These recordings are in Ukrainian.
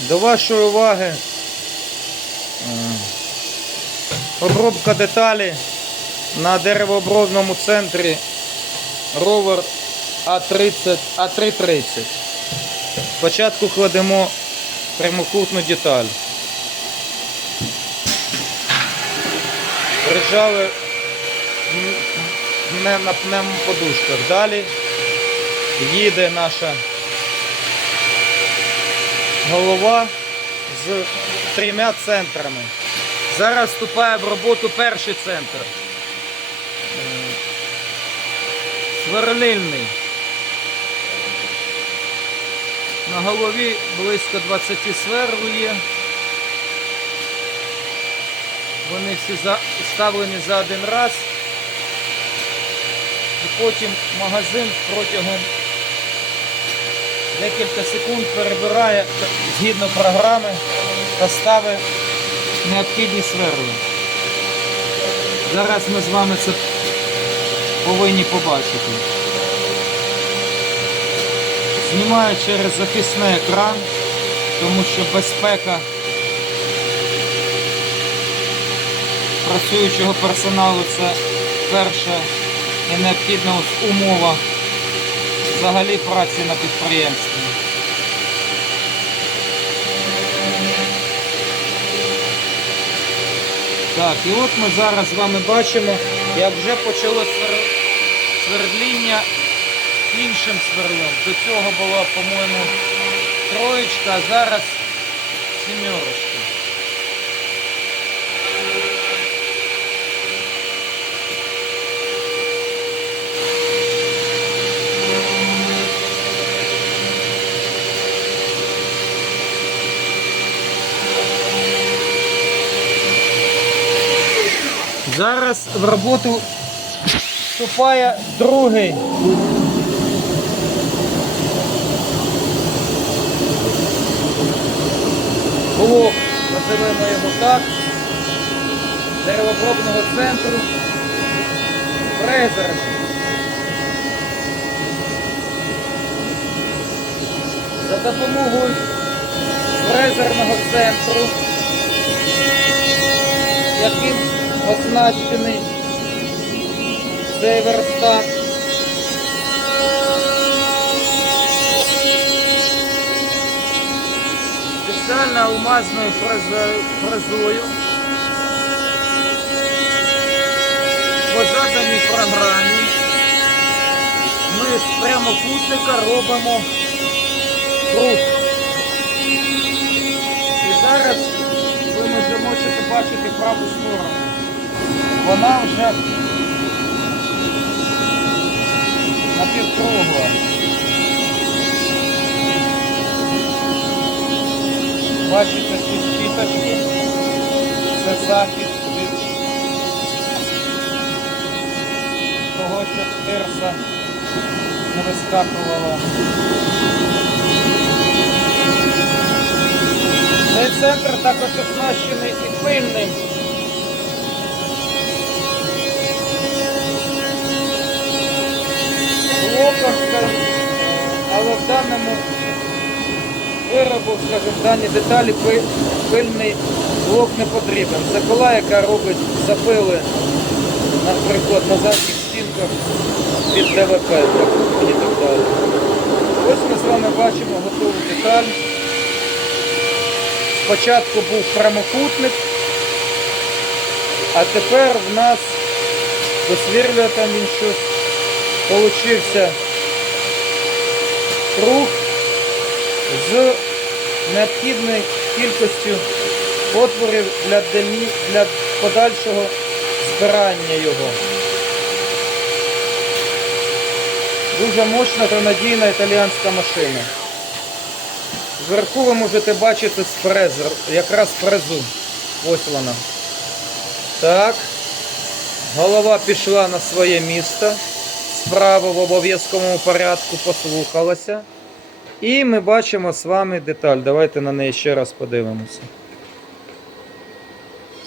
До вашої уваги обробка деталі на деревообробному центрі ровер А30, А330. Спочатку кладемо прямокутну деталь. Прижали на пневмоподушках. Далі їде наша голова з трьома центрами. Зараз вступає в роботу перший центр. Сверлильний. На голові близько 20 сверл є. Вони всі вставлені за один раз. І потім магазин протягом декілька секунд перебирає згідно програми та ставить необхідні сверли. Зараз ми з вами це повинні побачити. Знімаю через захисний екран, тому що безпека працюючого персоналу це перша і необхідна умова взагалі праці на підприємстві. Так, і от ми зараз з вами бачимо, як вже почало свер... свердління іншим сверлом. До цього була, по-моєму, троєчка, а зараз сімерочка. Зараз в роботу вступає другий. Блок, називаємо його так, деревообробного центру, фрезер. За допомогою фрезерного центру, яким оснащений цей верстак. Спеціально алмазною фрезою, по заданій програмі ми з прямокутника робимо круг. І зараз ви можете бачити праву сторону. Вона вже напівкругла. Бачите ці щіточки? Це захист від того, щоб тирса не вискакувала. Цей центр також оснащений і пильним. Даному виробу, скажімо, в даній деталі пильний блок не потрібен. Це кола, яка робить запили, наприклад, на задніх стінках від ДВП і так далі. Ось ми з вами бачимо готову деталь. Спочатку був прямокутник, а тепер в нас досвірлює там він щось. Получився круг з необхідною кількістю отворів для, дальні, для подальшого збирання його. Дуже мощна та надійна італіянська машина. Зверху ви можете бачити з якраз фрезу. Ось вона. Так. Голова пішла на своє місце. Справа в обов'язковому порядку послухалася. І ми бачимо з вами деталь. Давайте на неї ще раз подивимося.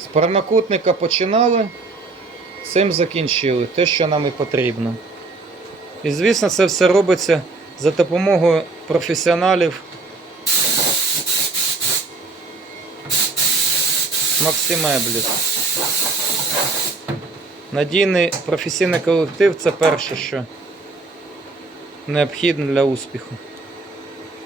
З прямокутника починали, цим закінчили. Те, що нам і потрібно. І звісно, це все робиться за допомогою професіоналів Максимебліс. Надійний професійний колектив це перше, що необхідно для успіху.